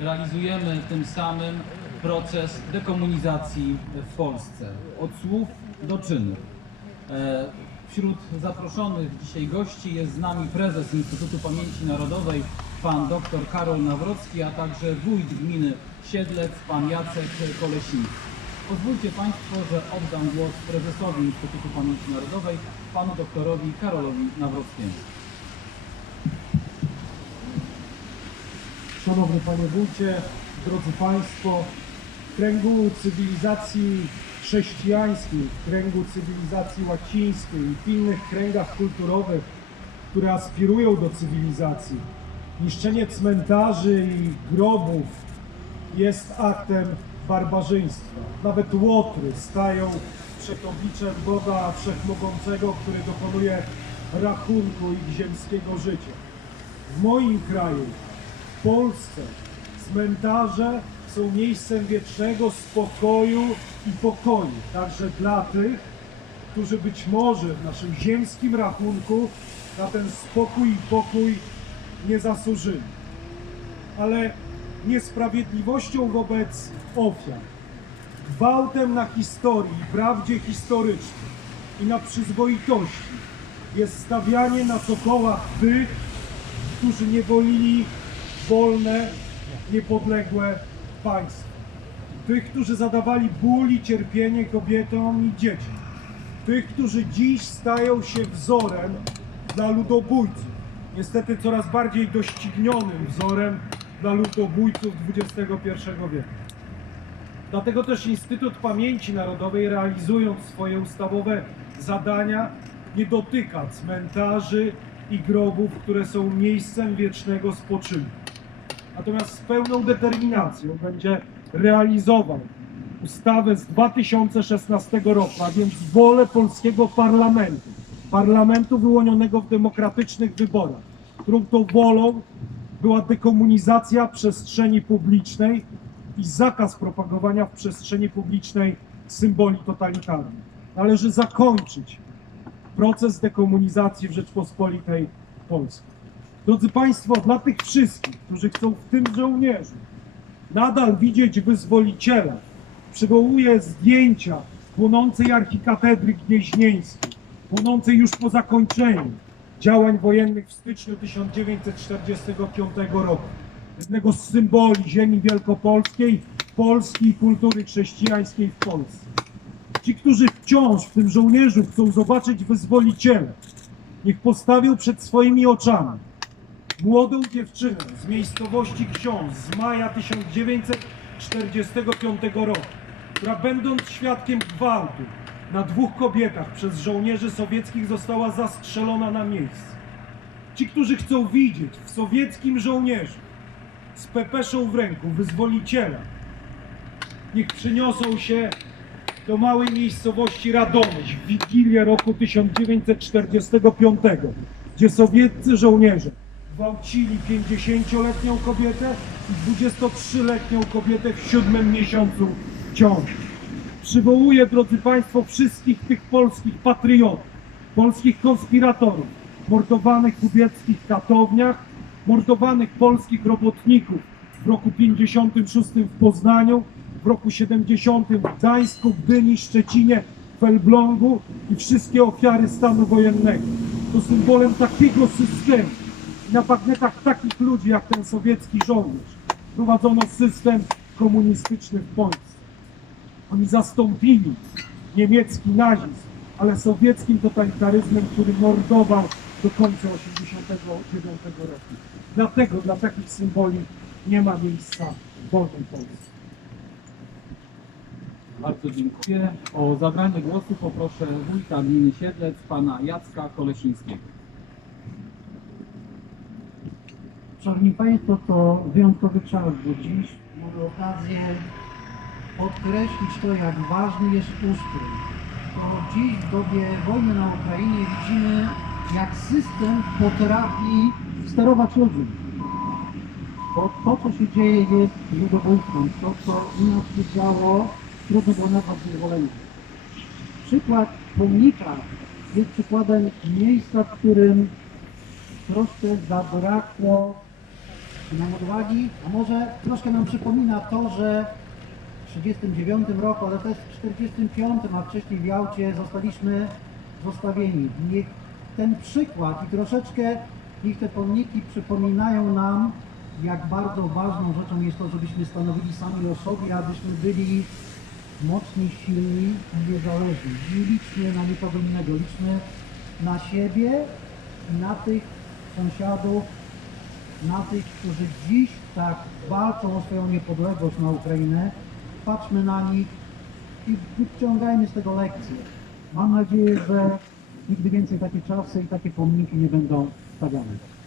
Realizujemy tym samym proces dekomunizacji w Polsce. Od słów do czynów. E, Wśród zaproszonych dzisiaj gości jest z nami prezes Instytutu Pamięci Narodowej, pan dr Karol Nawrocki, a także wójt gminy Siedlec, pan Jacek Kolesiński. Pozwólcie Państwo, że oddam głos prezesowi Instytutu Pamięci Narodowej, panu doktorowi Karolowi Nawrockiemu. Szanowny Panie Wójcie, drodzy Państwo, w kręgu cywilizacji chrześcijańskiej, w kręgu cywilizacji łacińskiej i w innych kręgach kulturowych, które aspirują do cywilizacji, niszczenie cmentarzy i grobów jest aktem barbarzyństwa. Nawet łotry stają przed obliczem Boga Wszechmogącego, który dokonuje rachunku ich ziemskiego życia. W moim kraju Polsce cmentarze są miejscem wiecznego spokoju i pokoju, także dla tych, którzy być może w naszym ziemskim rachunku na ten spokój i pokój nie zasłużyli. Ale niesprawiedliwością wobec ofiar, gwałtem na historii, prawdzie historycznej i na przyzwoitości jest stawianie na cokołach tych, którzy niewolili wolne, niepodległe państwo. Tych, którzy zadawali ból i cierpienie kobietom i dzieciom. Tych, którzy dziś stają się wzorem dla ludobójców. Niestety coraz bardziej doścignionym wzorem dla ludobójców XXI wieku. Dlatego też Instytut Pamięci Narodowej, realizując swoje ustawowe zadania, nie dotyka cmentarzy i grobów, które są miejscem wiecznego spoczynku. Natomiast z pełną determinacją będzie realizował ustawę z 2016 roku, a więc wolę polskiego parlamentu, parlamentu wyłonionego w demokratycznych wyborach, którą to wolą była dekomunizacja przestrzeni publicznej i zakaz propagowania w przestrzeni publicznej symboli totalitarnych. Należy zakończyć proces dekomunizacji w Rzeczpospolitej Polskiej. Drodzy Państwo, dla tych wszystkich, którzy chcą w tym żołnierzu nadal widzieć wyzwoliciela, przywołuję zdjęcia płonącej archikatedry gnieźnieńskiej, płonącej już po zakończeniu działań wojennych w styczniu 1945 roku. Jednego z symboli ziemi wielkopolskiej, Polski i kultury chrześcijańskiej w Polsce. Ci, którzy wciąż w tym żołnierzu chcą zobaczyć wyzwoliciela, niech postawią przed swoimi oczami młodą dziewczynę z miejscowości Książ z maja 1945 roku, która będąc świadkiem gwałtu na dwóch kobietach przez żołnierzy sowieckich została zastrzelona na miejscu. Ci, którzy chcą widzieć w sowieckim żołnierzu z pepeszą w ręku wyzwoliciela, niech przyniosą się do małej miejscowości Radomyś w Wigilię roku 1945, gdzie sowieccy żołnierze gwałcili 50-letnią kobietę i 23-letnią kobietę w siódmym miesiącu ciąży. Przywołuję, drodzy Państwo, wszystkich tych polskich patriotów, polskich konspiratorów, mordowanych w ubieckich katowniach, mordowanych polskich robotników w roku 56 w Poznaniu, w roku 70 w Gdańsku, Gdyni, Szczecinie, w Elblągu i wszystkie ofiary stanu wojennego. To symbolem takiego systemu i na bagnetach takich ludzi jak ten sowiecki żołnierz prowadzono system komunistyczny w Polsce. Oni zastąpili niemiecki nazizm, ale sowieckim totalitaryzmem, który mordował do końca 1989 roku. Dlatego dla takich symboli nie ma miejsca w wolnej Polsce. Bardzo dziękuję. O zabranie głosu poproszę wójta gminy Siedlec, pana Jacka Kolesińskiego. Szanowni Państwo, to wyjątkowy czas, bo dziś mamy okazję podkreślić to, jak ważny jest ustrój. To dziś w dobie wojny na Ukrainie widzimy, jak system potrafi sterować ludźmi. Bo to, co się dzieje, jest ludobójstwem. To, co u nas się działo, trudno było nazwać zezwoleniem. Przykład pomnika jest przykładem miejsca, w którym troszkę zabrakło nam odwagi, a może troszkę nam przypomina to, że w 1939 roku, ale też w 1945, a wcześniej w Jałcie zostaliśmy zostawieni. Niech ten przykład i troszeczkę niech te pomniki przypominają nam, jak bardzo ważną rzeczą jest to, żebyśmy stanowili sami o sobie, abyśmy byli mocni, silni i niezależni. Nie liczmy na nikogo innego, liczmy na siebie na tych sąsiadów, na tych, którzy dziś tak walczą o swoją niepodległość na Ukrainę. Patrzmy na nich i wyciągajmy z tego lekcje. Mam nadzieję, że nigdy więcej takie czasy i takie pomniki nie będą stawiane.